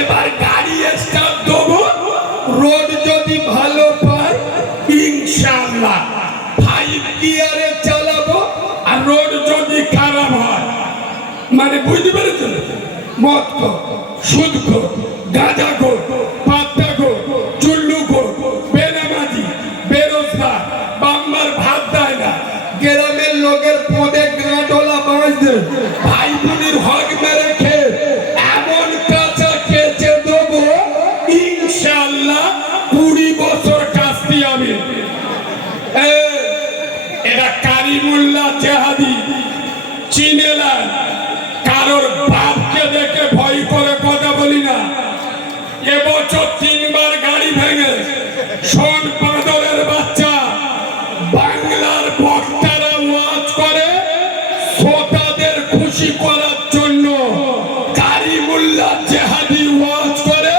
এবার গাড়ি স্টার্ট দেবো, রোড যদি ভালো পাই ইনশাআল্লাহ 5 গিয়ারে চালাবো, আর রোড যদি খারাপ হয় মানে বুঝতে পেরেছেন, মদ খো, সুদ খো, গাঁজা খো, পাত্তা খো, চুল্লু খো, বেনামাজি, বেরোজগার, বাম্মার ভাত দেয় না, গ্রামের লোকের পদে গাঁটলা বাঁচতে ভাই বোনের হক মেরে খেয়ে এমন কাঁচা কেচে দেবো ইনশাআল্লাহ 20 বছর কাস্তি আমি। এরা কারিমুল্লাহ জেহাদি চিনেলাম, কারোর বাপকে দেখে ভয় করে কথা বলি না। এবছর 3 বার গাড়ি ভেঙে শোন বাঁদরের বাচ্চা, বাংলার বক্তারা ওয়াজ করে শ্রোতাদের খুশি করার জন্য, কারিমুল্লাহ জেহাদি ওয়াজ করে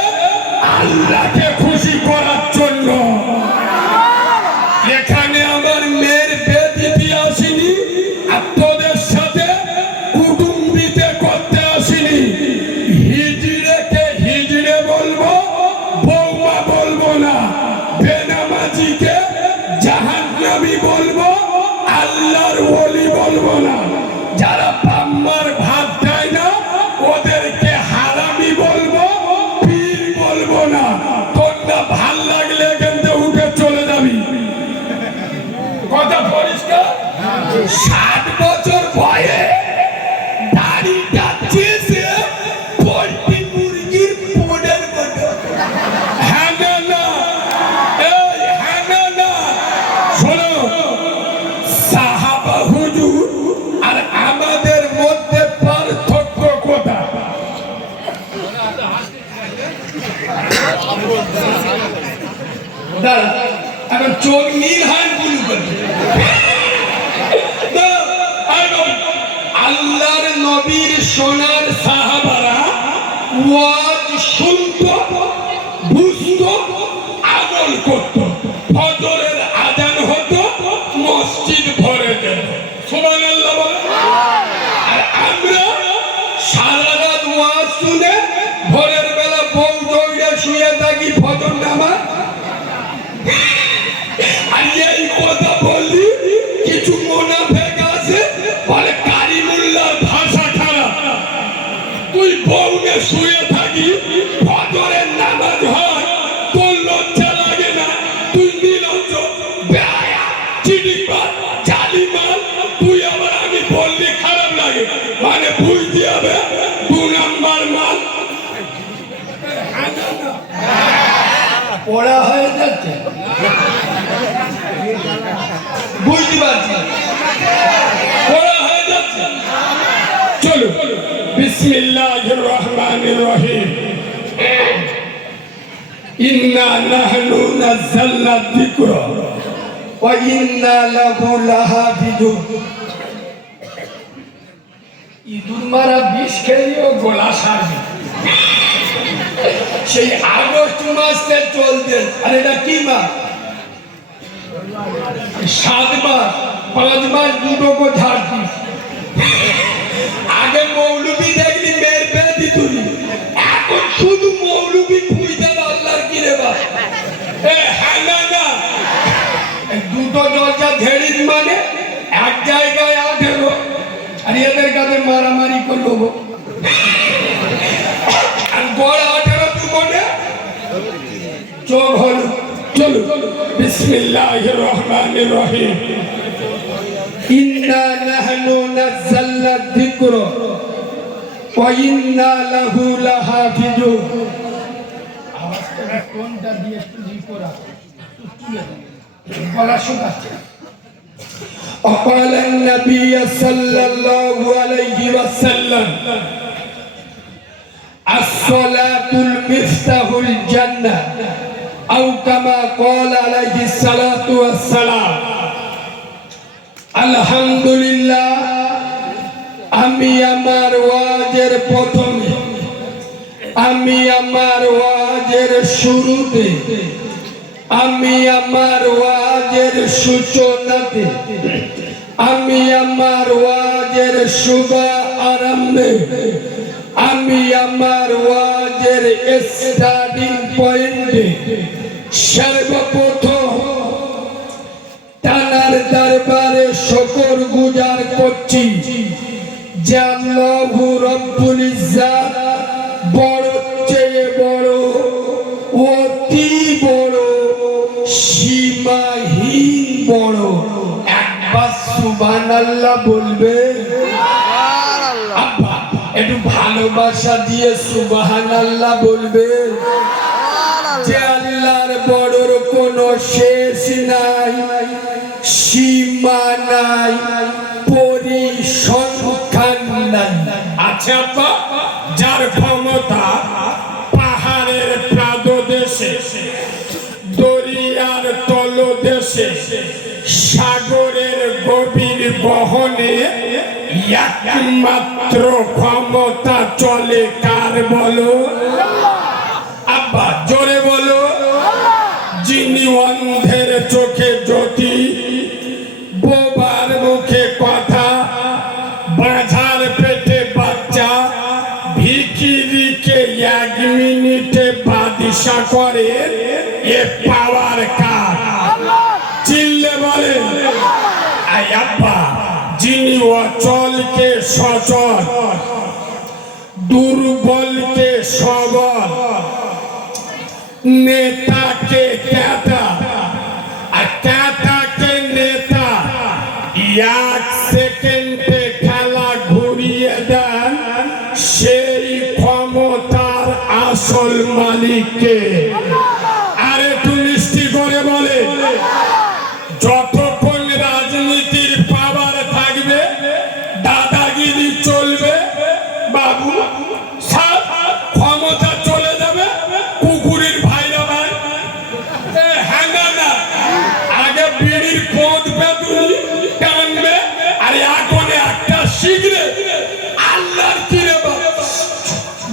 আল্লাহকে খুশি করার জন্য। এখানে আমার মেয়ের বেদিতে আসিনি, আর তোদের সাথে কুটুম্বিতে করতে আসিনি। হিজড়েকে হিজড়ে বলবো, বৌমা বলবো না, বেনামাজিকে জাহান্নামী বলবো, আল্লাহর ওলি বলবো না। যারা বাম্মার ভাত দেয় না ওদেরকে হারামি বলবো, পীর বলবো না। তোরটা ভাল লাগলে এখান থেকে উঠে চলে যাবি। কথা পরিষ্কার। 60 বছর বয়সে দাড়ি যাচ্ছে পোল্ট্রি মুরগির পোডের মতো। হ্যাঁ না না, এই হ্যাঁ না না, শোনো, সাহাবা হুজুর আর আমাদের মধ্যে পার্থক্য কোথায়? দাঁড়া, এখন চোখ নীল হয় গুলো করবে। আল্লাহর নবীর সোনার সাহাবারা ওয়াজ শুনতো, বুঝতো, আমল করতো। ফজরের আজান হতো, মসজিদ ভরে যেত। সুবহানাল্লাহ বলেন। আর আমরা সারা রাত ওয়াজ শুনে ভোরের বেলা বউ দৌড়ে শুয়ে থাকি ফজর নামাজ। আর এই কথা বললি কিছু মুনাফিক আছে বলে কারিমুল্লাহর ভাষা খারাপ। তুই বউকে শুয়ে থাকি, ফজরের নামাজ হয়, তোর লজ্জা লাগে না? তুই নিলজ্জ, বেহায়া, চিটিংবাজ, জালিমাল। তুই আবার আমি বললি খারাপ লাগে, মানে বুঝতে হবে 2 নাম্বার মাল। পড়া হয়ে যাচ্ছে, বুঝতে পারছি, পড়া হয়ে যাচ্ছে। চলো, বিসমিল্লাহির রহমানির রহিম। ইন্না নাহনু নাযালনা যিকরা ওয়া ইন্না লাহু লাহাফিজুন। ইঁদুর মারা বিষ খেয়েও গলা সারবে, সেই আগস্ট মাসে চলছে। আর এটা কি মাস? 7 মাস, 5 মাস দুটো কো ঝাড় দিস। আগে মৌলবি দেখলি মেয়ের বেদি তুলি, এখন শুধু মৌলবি খুঁজতে আল্লাহর কি রে বাপ। হ্যাঁ না না, দুটো দরজা ধেড়ির মানে এক জায়গায় 18, আর এদের কাছে মারামারি করলো। আর বড় 18 দুবনে চোখ হলো। চলো, বিসমিল্লাহির রহমানির রহিম। ইন্না নাহনু নাযালনা যিকরা ওয়া ইন্না লাহু লাহাফিজুন। আওয়াজটা কোনটা দিয়ে তুই করা গলা শুকাচ্ছে। وقال النبي صلى الله عليه وسلم الصلاة المفتاح الجنة أو كما قال عليه الصلاة والسلام। আলহামদুলিল্লাহ, আমি আমার ওয়াজের প্রথমে, আমি আমার ওয়াজের শুরুতে, আমি আমার ওয়াজের সূচনাতে, আমি আমার ওয়াজের শুভ আরম্ভে আমি আমার ওয়াজের স্টার্টিং পয়েন্টে সর্বপ্রথম তানার দরবারে শুকর গুজার করছি যে আল্লাহ রব্বুল ইজ্জত বড় চেয়ে বড়, অতি বড়, সীমাহীন বড়। একবার সুবহানাল্লাহ বলবে? আব্বা একটু ভালোবাসা দিয়ে সুবহানাল্লাহ বলবে? যে আল্লাহর বড়র কোনো শেষ নাই, সীমা নাই, পরিসংখ্যান নাই। আচ্ছা আব্বা, যার ক্ষমতা পাহাড়ের প্রাদদেশে, দরিয়ার তলদেশে, সাগরের গভীর গহনে একমাত্র ক্ষমতা চলে কার বলো? আব্বা জোরে বলো। যিনি অন্ধের চোখে জ্যোতি, বোবার মুখে কথা, বাঁধার পেটে বাচ্চা, ভিখিরিকে 1 মিনিটে বাদিশা করে, এ পাওয়ার কার? চিল্লে বলে আব্বা। যিনি অচলকে সচল, দুর্বলকে সবল, নেতাকে ক্যাটা আর ক্যাটাকে নেতা, 1 সেকেন্ডে খেলা ঘুরিয়ে দেন, সেই ক্ষমতার আসল মালিককে। আর একটু মিষ্টি করে বলে, যতক্ষণ রাজনীতির পাওয়ার থাকবে, দাদাগিরি চলবে বাবু, সব ক্ষমতা চলে যাবে কুকুরের ভাইরা ভাই। হ্যাঁ না, আগে বিড়ির পোঁত বেদুনি টানবে, আর এখন একটা শিখরে আল্লাহর কিরে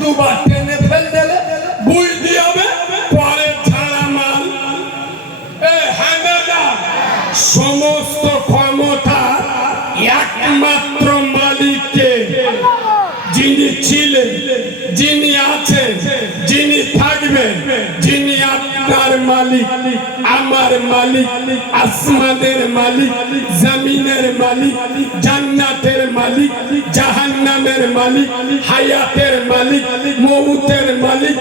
দুবার টেনে ফেল দিলে বুঝ দিয়ে হবে, পরে ছাড়া মাল। হ্যাঁ না, সমস্ত ক্ষমতা একমাত্র মালিককে। যিনি ছিলেন, যিনি আছেন, যিনি থাকবেন, যিনি আপনার মালিক, আমার মালিক, আসমানের মালিক, জমিনের মালিক, জান্নাতের মালিক, জাহান্নামের মালিক, হায়াতের মালিক, মউতের মালিক,